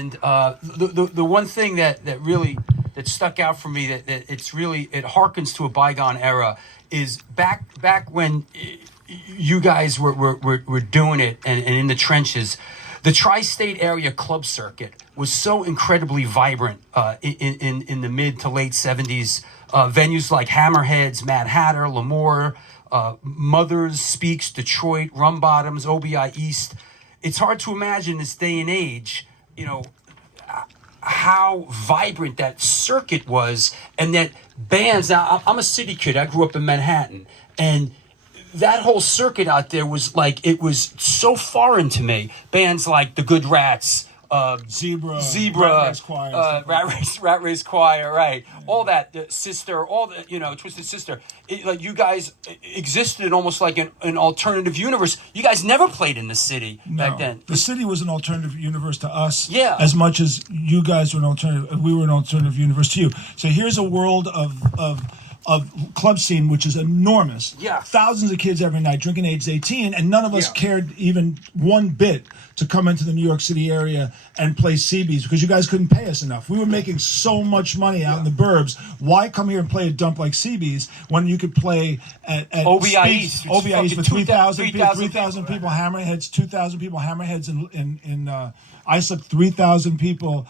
And the one thing that really that stuck out for me that it harkens to a bygone era is back when you guys were doing it and in the trenches. The tri-state area club circuit was so incredibly vibrant in the mid to late 70s. Venues like Hammerheads, Mad Hatter, L'Amour, Mothers, Speaks, Detroit, Rum Bottoms, OBI East. It's hard to imagine this day and age, how vibrant that circuit was, and that bands. Now, I'm a city kid. I grew up in Manhattan, and that whole circuit out there was like, it was so foreign to me. Bands like the Good Rats, Zebra, Rat Race Choir, Rat Race Choir, right? All that, Sister, all the, Twisted Sister. Like, you guys existed in almost like an alternative universe. You guys never played in the city back then. The city was an alternative universe to us, Yeah. as much as you guys were an alternative. We were an alternative universe to you. So here's a world of club scene which is enormous. Yeah. Thousands of kids every night drinking age 18, and none of us Yeah. cared even one bit to come into the New York City area and play CBs because you guys couldn't pay us enough. We were making so much money out in the burbs. Why come here and play a dump like CBs when you could play at OBI East, which is OBI East for fucking 3,000 people, 3,000 people, Hammerheads 2,000 people, Hammerheads in Islip 3,000 people.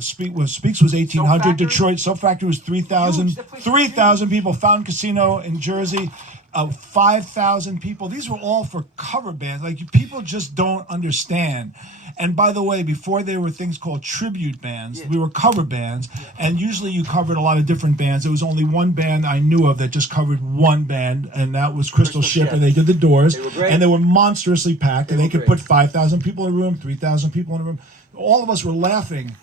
Speaks was 1,800. Factory? Detroit Soap Factory was 3,000. Huge. That place was 3,000 people. Fountain Casino in Jersey, 5,000 people. These were all for cover bands. Like, people just don't understand. And by the way, before there were things called tribute bands, we were cover bands, and usually you covered a lot of different bands. There was only one band I knew of that just covered one band, and that was Crystal Ship, and they did the Doors, and they were monstrously packed, and they could put 5,000 people in a room, 3,000 people in a room. All of us were laughing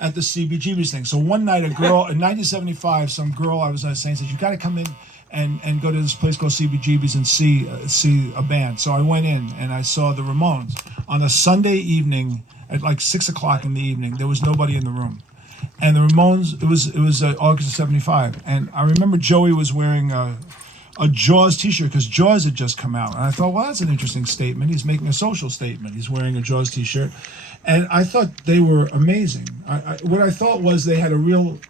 at the CBGB's thing. So one night, a girl in 1975, some girl I was saying said, "You got to come in and go to this place called CBGB's and see a band." So I went in and I saw the Ramones on a Sunday evening at like 6:00 in the evening. There was nobody in the room, and the Ramones. It was August of '75, and I remember Joey was wearing a Jaws t-shirt because Jaws had just come out, and I thought, well, that's an interesting statement. He's making a social statement. He's wearing a Jaws t-shirt. And I thought they were amazing. What I thought was they had a real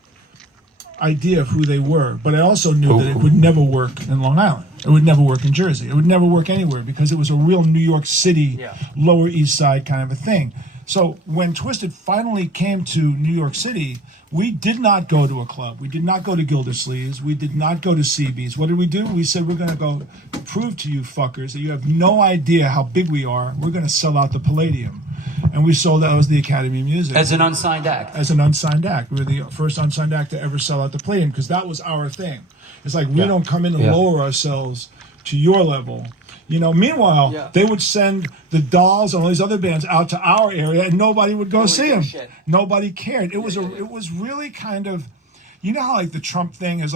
idea of who they were, but I also knew that it would never work in Long Island. It would never work in Jersey. It would never work anywhere because it was a real New York City, Lower East Side kind of a thing. So when Twisted finally came to New York City, we did not go to a club. We did not go to Gildersleeves. We did not go to CB's. What did we do? We said, we're going to go prove to you fuckers that you have no idea how big we are. We're going to sell out the Palladium. And we sold out. That was the Academy of Music. As an unsigned act. As an unsigned act. We were the first unsigned act to ever sell out the Palladium because that was our thing. It's like, we don't come in and lower ourselves to your level. Meanwhile, they would send the Dolls and all these other bands out to our area, and nobody would go see them. Nobody cared. It was really kind of, how like the Trump thing has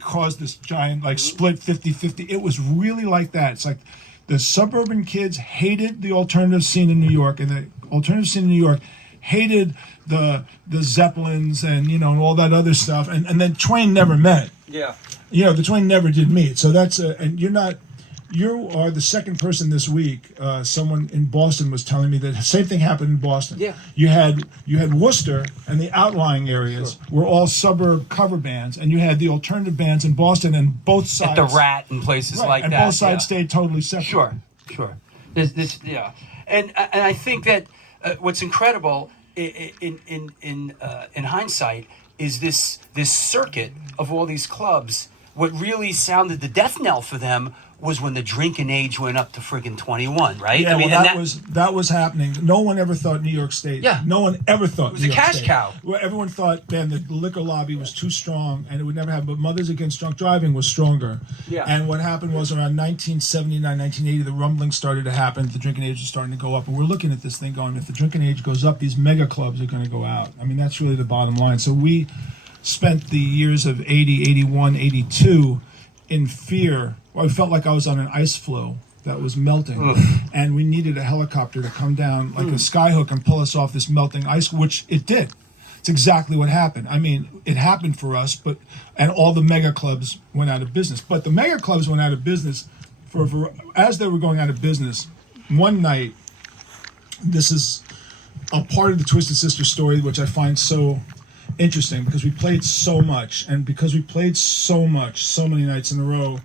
caused this giant split 50-50. It was really like that. It's like the suburban kids hated the alternative scene in New York, and the alternative scene in New York hated the Zeppelins and all that other stuff, and then Twain never met. Yeah. The Twain never did meet. So that's and you are the second person this week. Someone in Boston was telling me that the same thing happened in Boston. Yeah. You had Worcester and the outlying areas were all suburb cover bands, and you had the alternative bands in Boston, and both sides. At the Rat and places like and that. both sides stayed totally separate. Sure. And I think that what's incredible in hindsight is this circuit of all these clubs. What really sounded the death knell for them was when the drinking age went up to friggin' 21, right? Yeah, that was happening. No one ever thought New York State. Yeah. No one ever thought it was New a York cash State. cow. Well, everyone thought, man, the liquor lobby was too strong and it would never happen. But Mothers Against Drunk Driving was stronger. Yeah. And what happened was around 1979, 1980, the rumblings started to happen. The drinking age was starting to go up. And we're looking at this thing going, if the drinking age goes up, these mega clubs are going to go out. I mean, that's really the bottom line. So we spent the years of 80, 81, 82 in fear. Well, I felt like I was on an ice floe that was melting, and we needed a helicopter to come down like a skyhook and pull us off this melting ice, which it did. It's exactly what happened. I mean, it happened for us, and all the mega clubs went out of business. But the mega clubs went out of business as they were going out of business. One night, this is a part of the Twisted Sister story, which I find so interesting because we played so much, and because we played so much, so many nights in a row,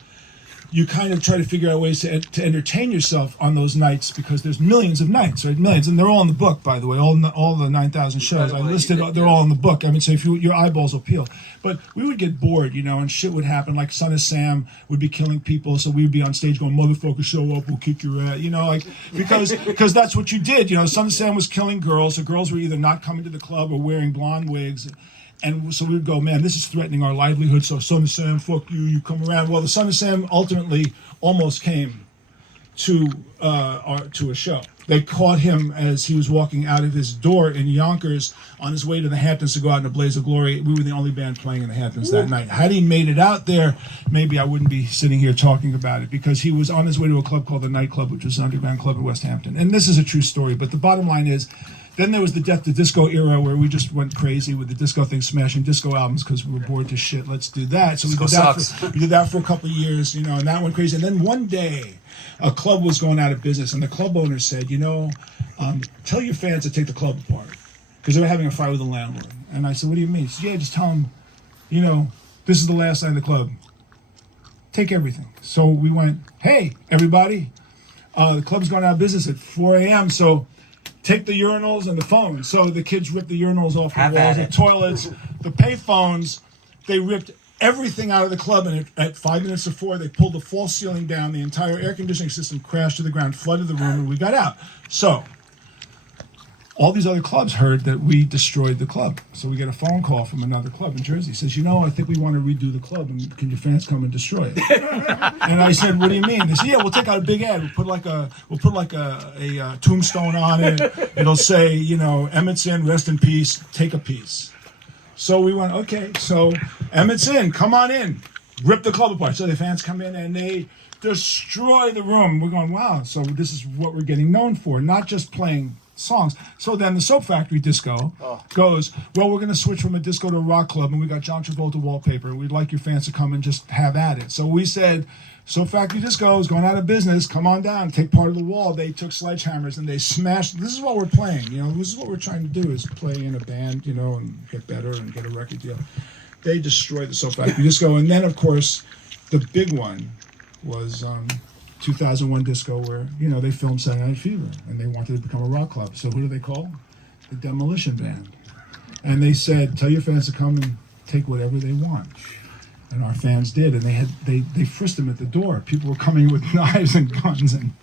you kind of try to figure out ways to entertain yourself on those nights because there's millions of nights, right? Millions, and they're all in the book, by the way. All the 9,000 shows I listed, they're all in the book. I mean, so if your eyeballs will peel. But we would get bored, and shit would happen. Like Son of Sam would be killing people, so we'd be on stage going, "Motherfucker, show up, we'll kick your ass," because that's what you did. Son of Sam was killing girls. The girls were either not coming to the club or wearing blonde wigs. And so we would go, man, this is threatening our livelihood. So Son of Sam, fuck you, you come around. Well, the Son of Sam ultimately almost came to a show. They caught him as he was walking out of his door in Yonkers on his way to the Hamptons to go out in a blaze of glory. We were the only band playing in the Hamptons that night. Had he made it out there, maybe I wouldn't be sitting here talking about it because he was on his way to a club called the Night Club, which was an underground club in West Hampton. And this is a true story, but the bottom line is, then there was the Death to Disco era where we just went crazy with the disco thing, smashing disco albums because we were bored to shit. Let's do that. So we did that for a couple of years, and that went crazy. And then one day, a club was going out of business, and the club owner said, tell your fans to take the club apart because they were having a fight with the landlord. And I said, what do you mean? He said, yeah, just tell them, this is the last night of the club. Take everything. So we went, hey, everybody, the club's going out of business at 4 a.m., so take the urinals and the phones. So the kids ripped the urinals off the walls, the toilets, the pay phones. They ripped everything out of the club, and at 5 minutes to 4, they pulled the false ceiling down. The entire air conditioning system crashed to the ground, flooded the room, and we got out. So all these other clubs heard that we destroyed the club. So we get a phone call from another club in Jersey. He says, I think we want to redo the club, and can your fans come and destroy it? And I said, what do you mean? They said, yeah, we'll take out a big ad. We'll put like a tombstone on it. It'll say, Emmett's in, rest in peace, take a piece. So we went, okay, so Emmett's in, come on in, rip the club apart. So the fans come in and they destroy the room. We're going, wow, so this is what we're getting known for, not just playing songs. So then the Soap Factory disco goes, well, we're going to switch from a disco to a rock club, and we got John Travolta wallpaper. We'd like your fans to come and just have at it. So we said, Soap Factory disco is going out of business. Come on down, take part of the wall. They took sledgehammers and they smashed. This is what we're playing. This is what we're trying to do is play in a band, and get better and get a record deal. They destroyed the Soap Factory disco. And then, of course, the big one was 2001 disco where, they filmed Saturday Night Fever and they wanted to become a rock club. So who do they call? The Demolition Band. And they said, tell your fans to come and take whatever they want. And our fans did, and they frisked them at the door. People were coming with knives and guns and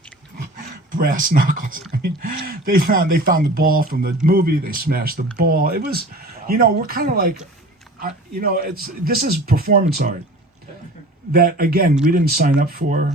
brass knuckles. I mean, they found the ball from the movie. They smashed the ball. It was, we're kind of like, this is performance art that again we didn't sign up for.